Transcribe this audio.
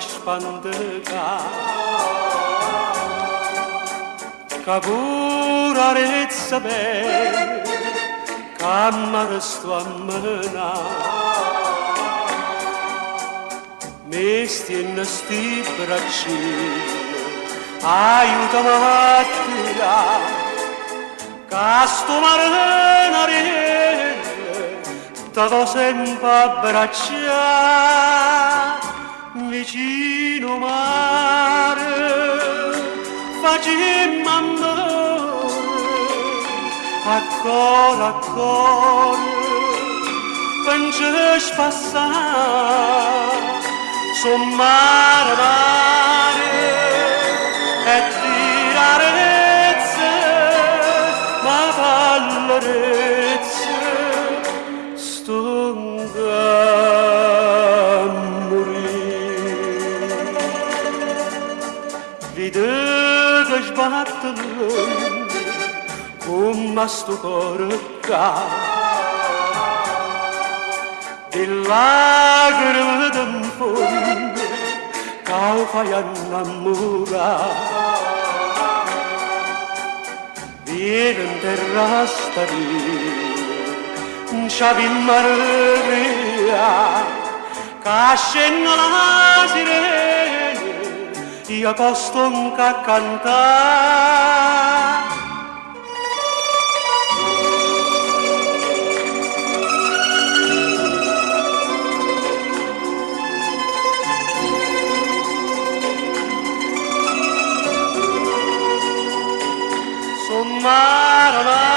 spandega Cabura rezza be Camara sto a mena Mesti in sti braccini Aiutami a tirare Casto marinare T'ho sempre abbracciare vicino mare facemmo amore a cuore pensi passare su mare e tirarezze ma vallerezze Videte sbattere come sto cuore ca di lacrime d'un fondo che fai innamorare viene in terra starire non c'avi maria che scende la sirena io posto un cantare son mare